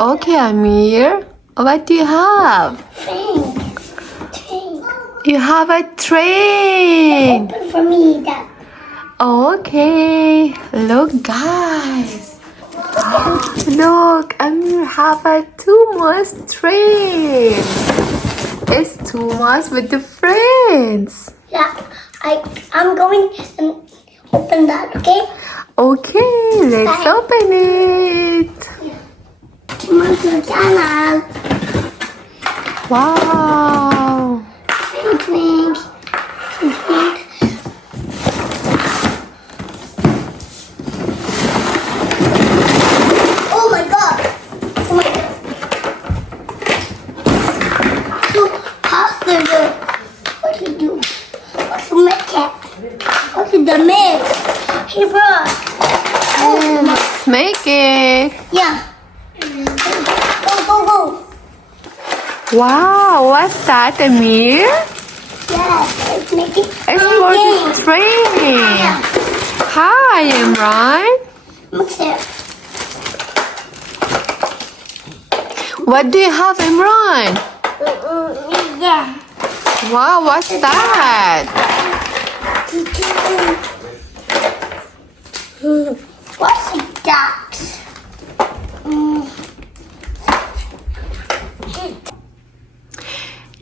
Okay, Amir. What do you have? Train. You have a train. Open for me, Dad. Okay. Look, guys. Look, Amir have a Thomas train. It's Thomas with the friends. Yeah, I'm going and open that, okay? Okay, let's Bye. open it. Come on to the channel. Wow. Twink, twink, twink. Oh my god. Oh my god. So, faster though. What do you do? What's the make it? What's the mix? Hey bro. Oh, Let's make it. yeah. Go. Wow, what's that, Amir? Yes, let's make it. It's for the train. Yeah. Hi, Imran. Mix it. What do you have, Imran? Yeah. Wow, what's that? What's that?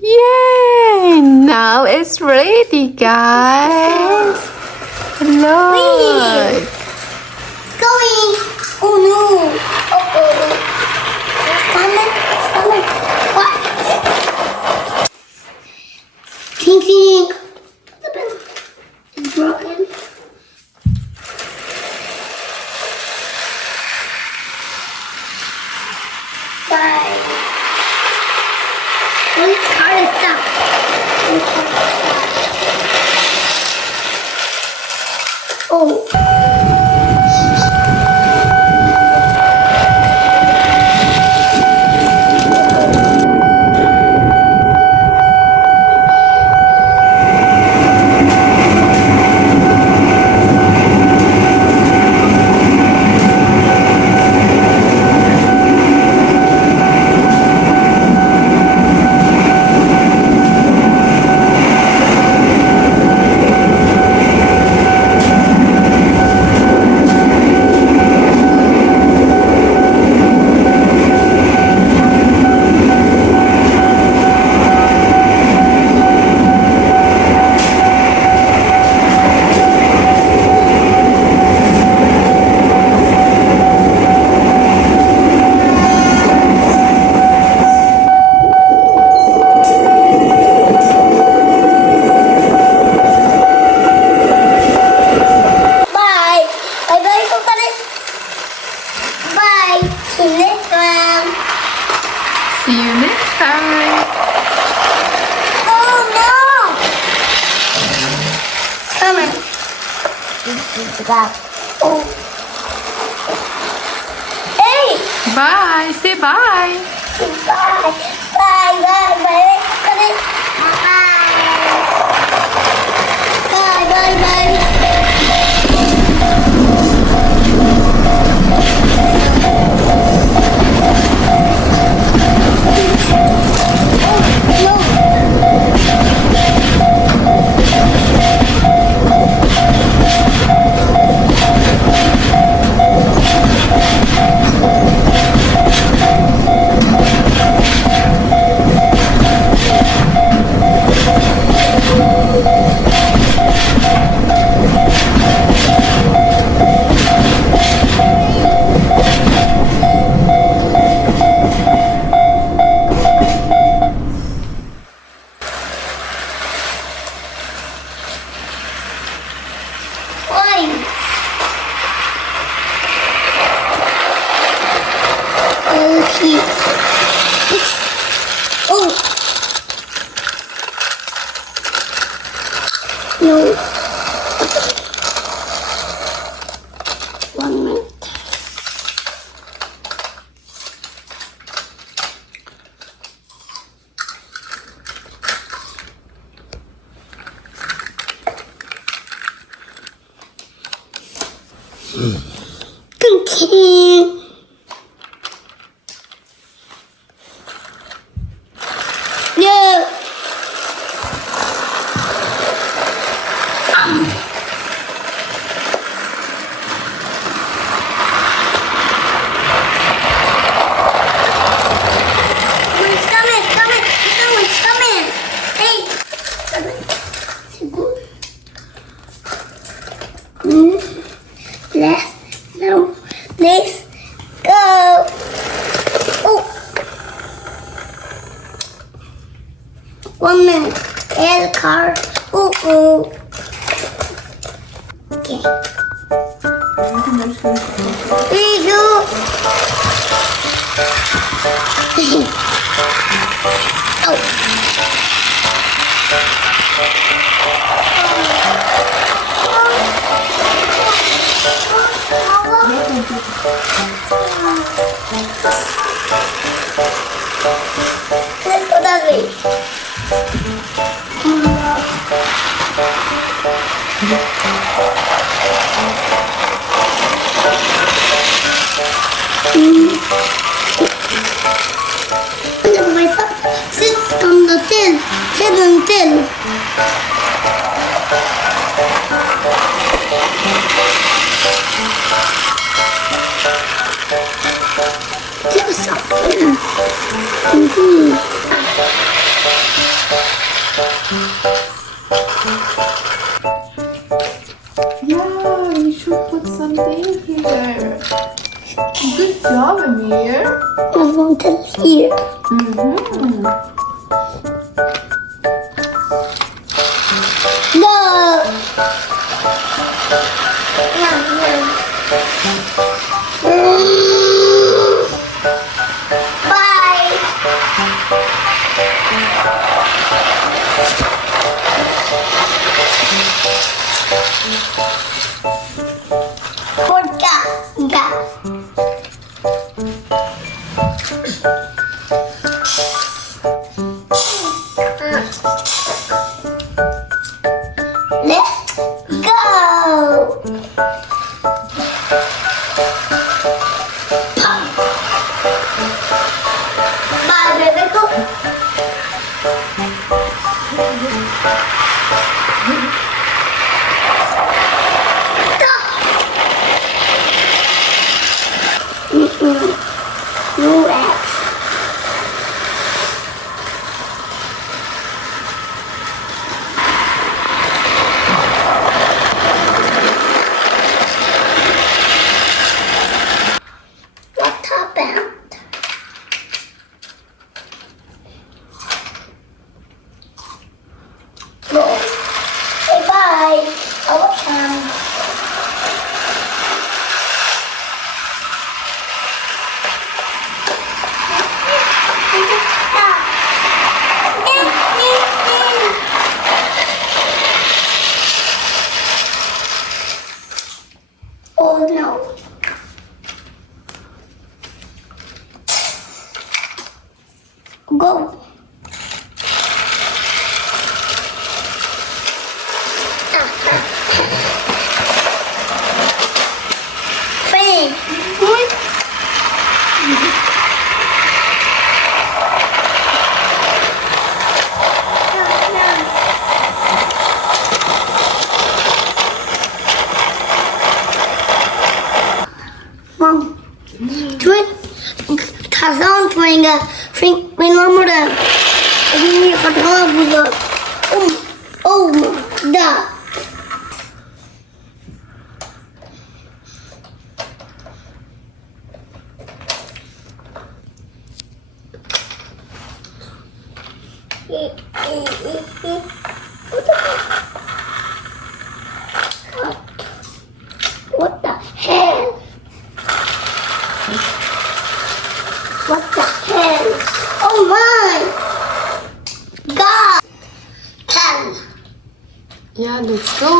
Yay! Now it's ready, guys. Look. Going. Oh no. Uh-oh. Stomach. What? Tink. It's broken. Bye. This car is stuck. Oh. Bye. Bye, somebody. Bye. See you next time. See you next time. Oh no! Come on. This is that. Oh. Hey! Bye. Say bye. Bye. Bye. Bye. Bye. Bye. Bye. Why? Oh. No. 1 minute. Okay. minute. Air car. Oh. Okay. 3, 2. Oh. Let's go that way. My son sits on the tail, head and tail. Do something. Yeah, you should put something here. Good job, Amir. I want it here. Go. Bye. Gas. Let's go. Bye, baby. Go. No eggs. What happened? No. Say bye. Our time. Oh no. Go. Friend. Mom. Twin. Kazan twinga. Friend one more time. We got her with the. Oh, da. What the hell? What the hell? Oh my God! 10. Yeah, let's go.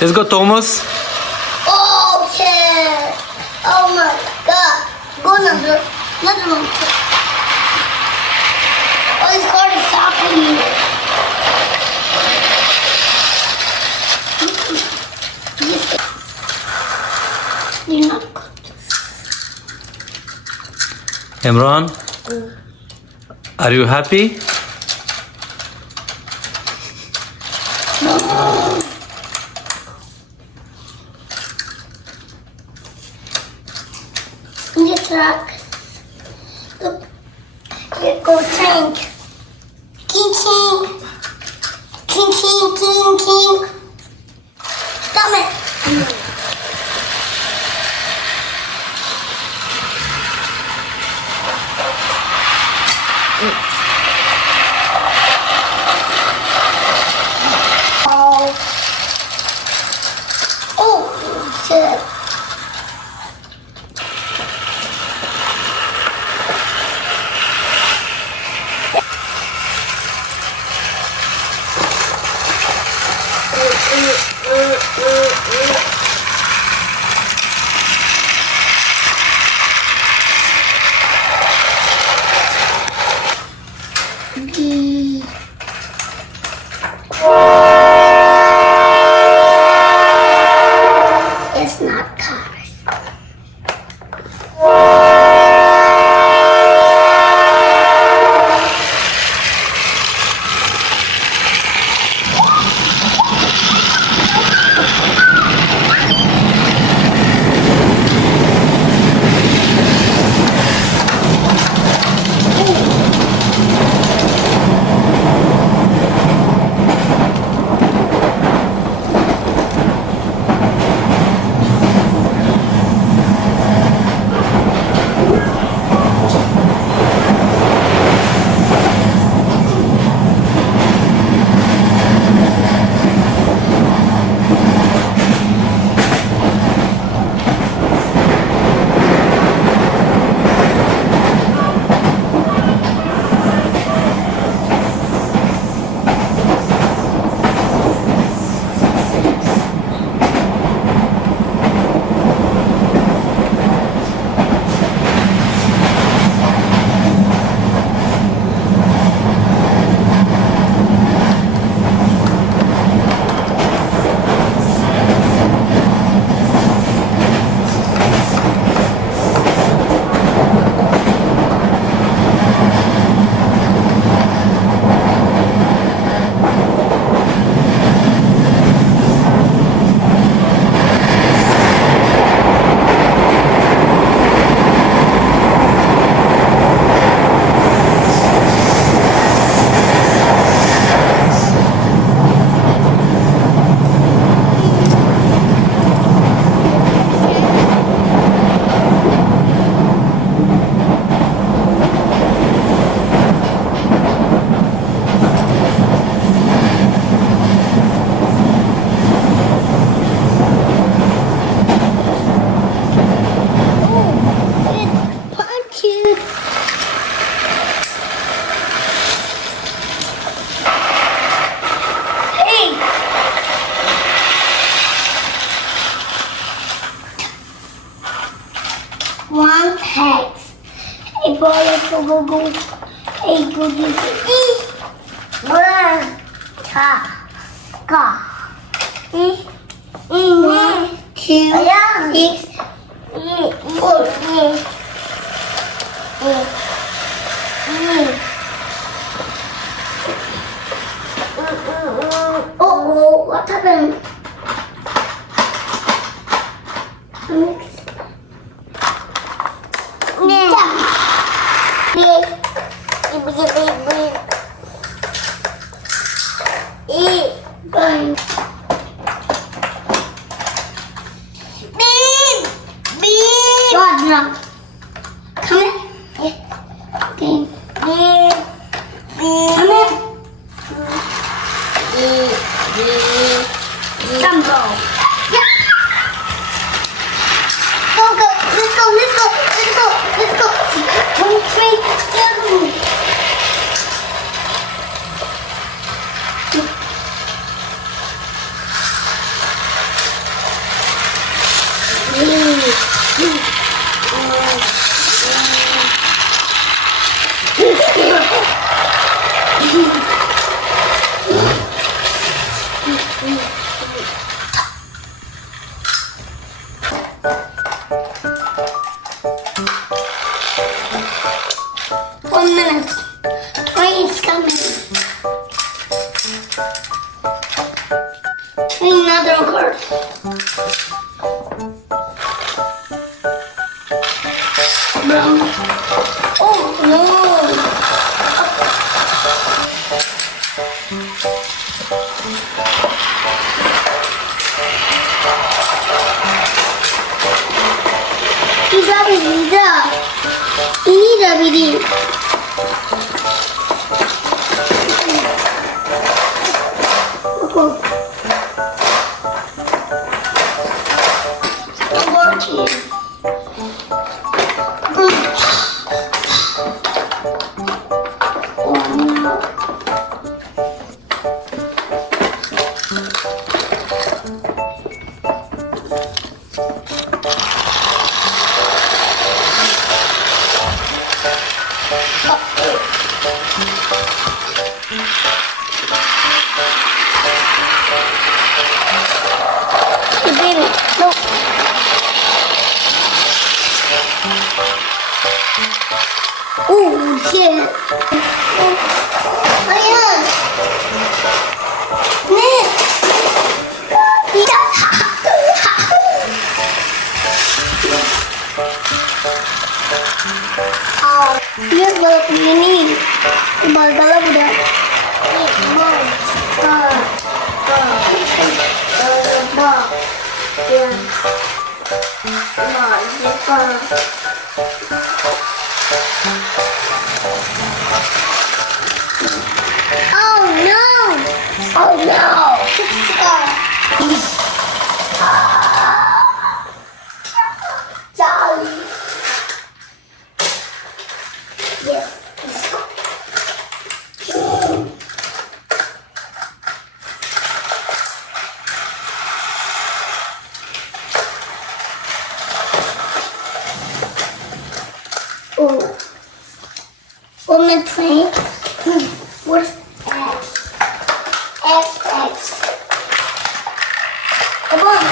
Let's go, Thomas. Oh shit! Oh my God! Go another one. Oh, it's called a soccer. You're not good. Imran, are you happy? In the truck. Look. Here go tank. King. King. Stop it. Hey, bro, let's go. Hey, go. One, two, three, four. Oh, what happened? God, no. Come here. Okay. Come here. Jumbo. Yeah. Go. Let's go. 23, 2. One minute. Train's coming. Train another course. Brown. Oh no. 이리다. Oh shit! Ayan! Nick! Lihat galak ini. Kebal galak udah. Oh no! Jolly. Yes, let's go. On the train. What's X? X. Come on.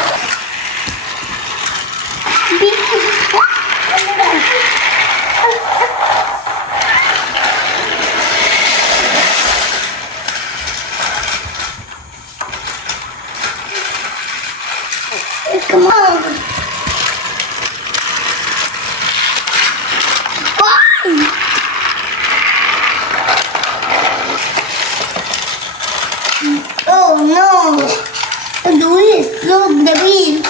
Come on. Oh no! Do this. Look, the wheel.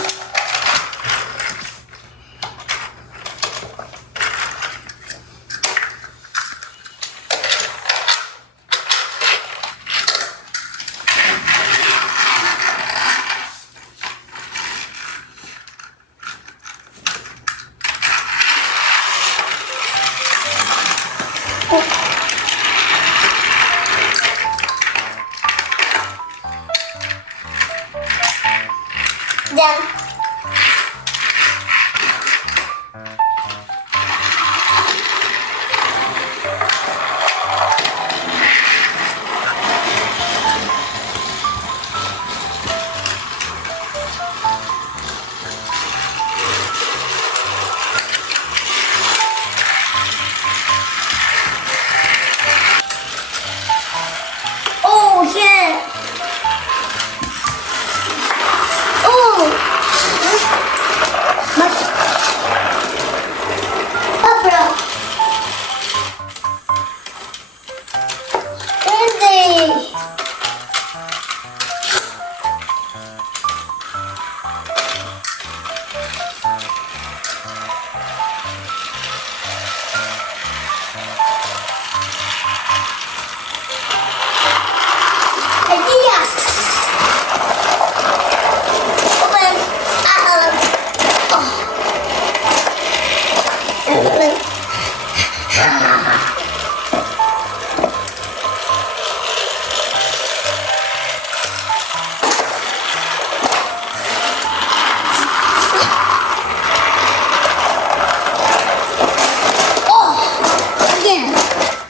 Then Again.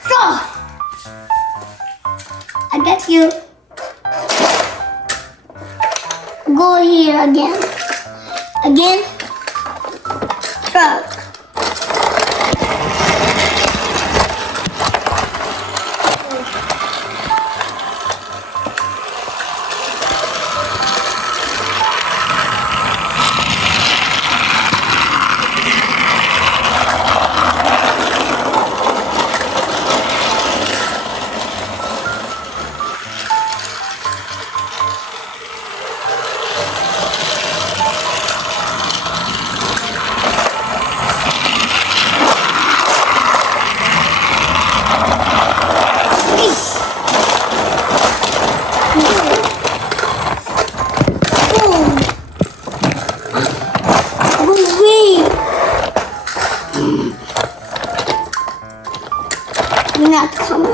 So, I bet you go here again. Again. Truck. You're not coming.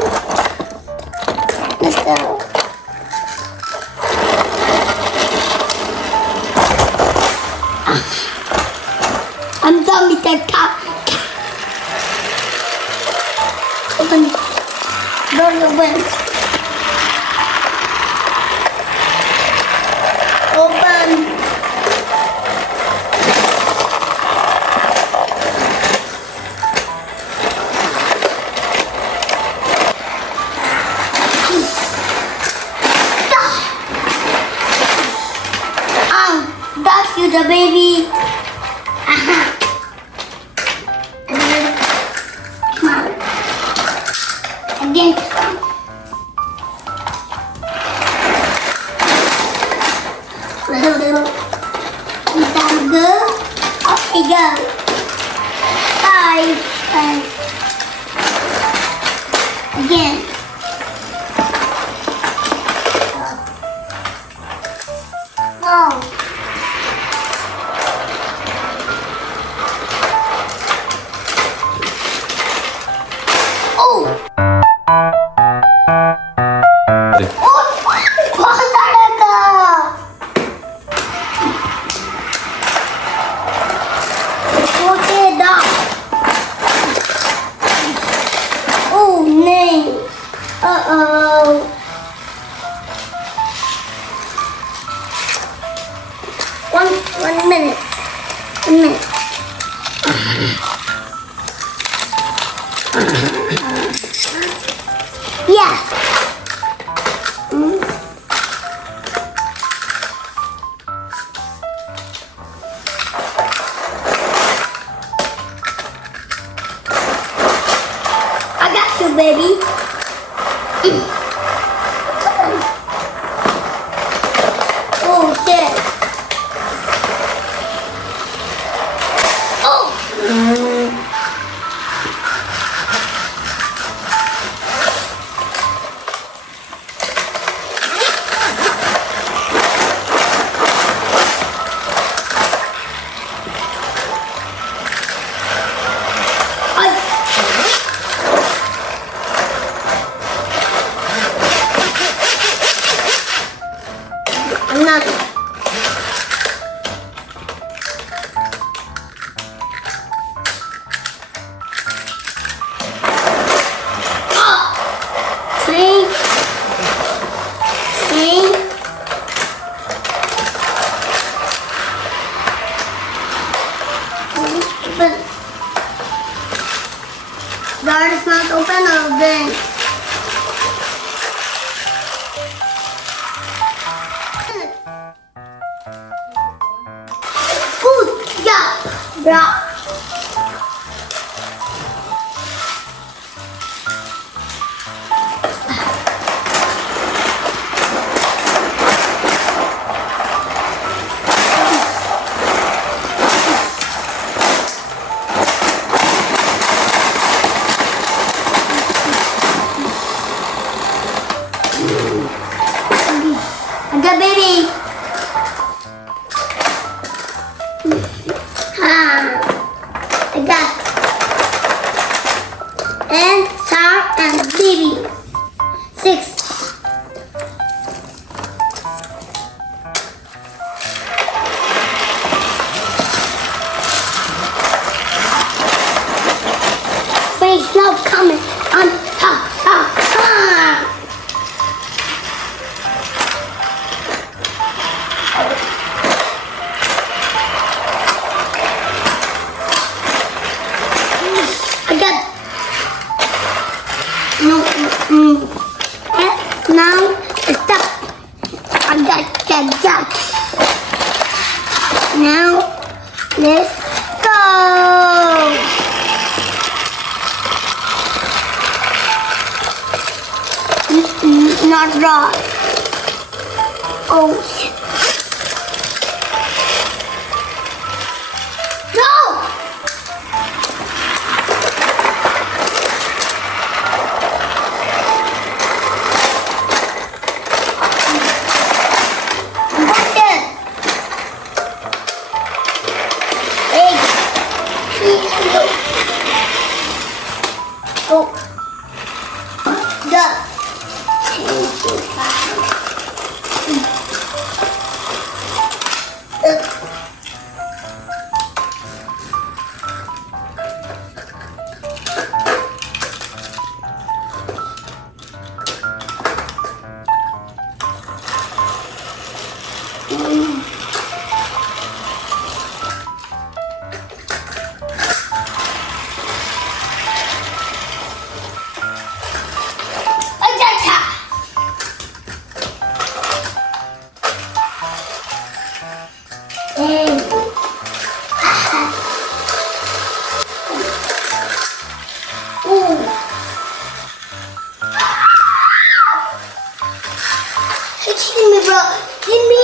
Let's go. I'm done with the top. Open. Door open. Open. That's you, the baby. And then, come on. Again, come. Little. Is that good? Okay, go. Bye. Again. Oh. Uh-oh. 1 minute. 1 minute. Yeah. I got you, baby. Oh, shit. Oh. Another. See? Open. Door is not open. Good job, bro. The baby. and Sam and Baby. 6. Face love coming on top. I got now stop. I got. Now let's go. Not raw. Oh shit. No! Button. Hey. Go. Go. It's me, bro. Give me.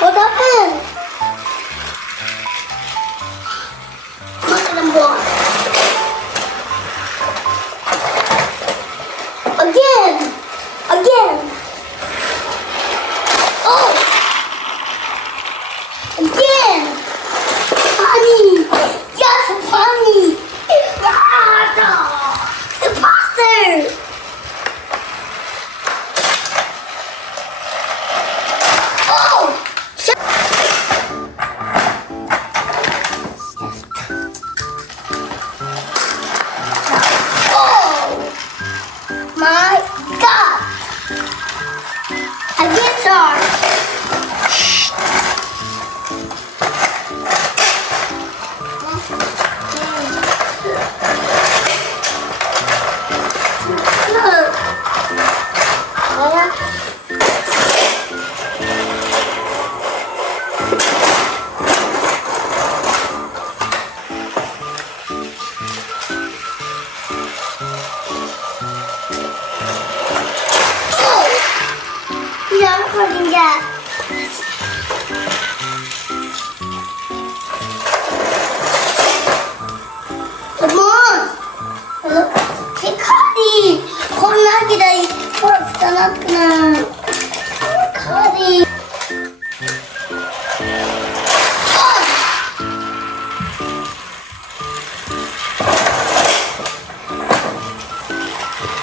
What happened? Look at them go. Again. Oh. Again. Funny. Yes, funny. Imposter. Oh. My God! A guitar! Yeah, I'm recording that. Come on! Hikari! Konagi Hikari!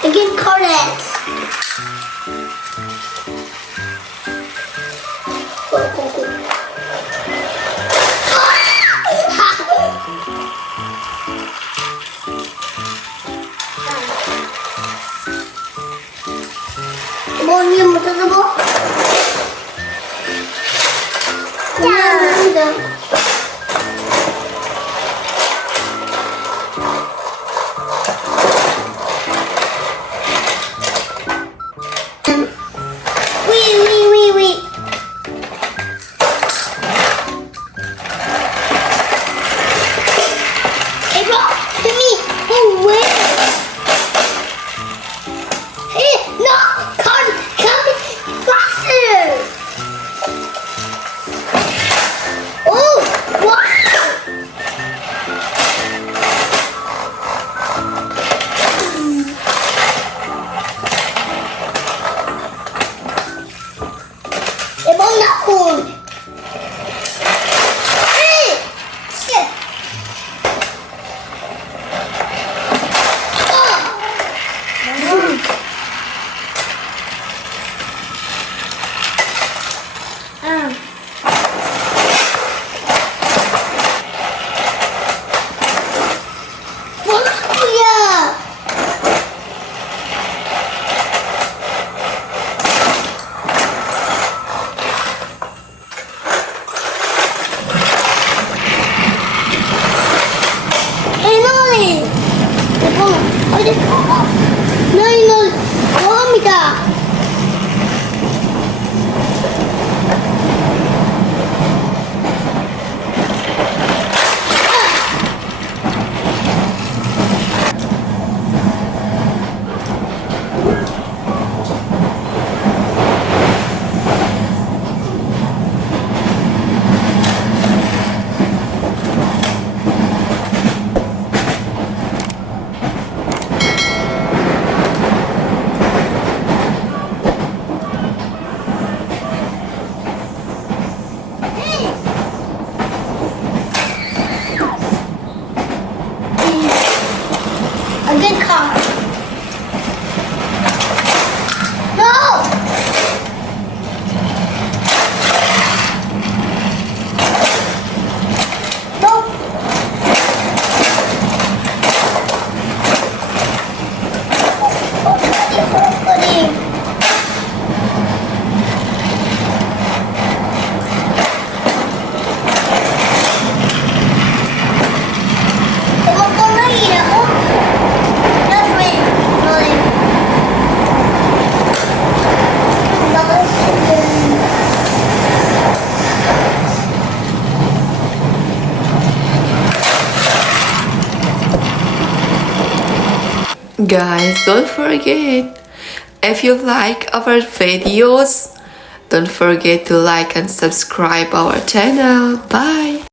Again, correct. Bonnie, what is the book? Wait. Hey, bro, to me. Oh, wait. Hey, no, come faster. big car. No! No! Guys, don't forget, if you like our videos, don't forget to like and subscribe our channel. Bye.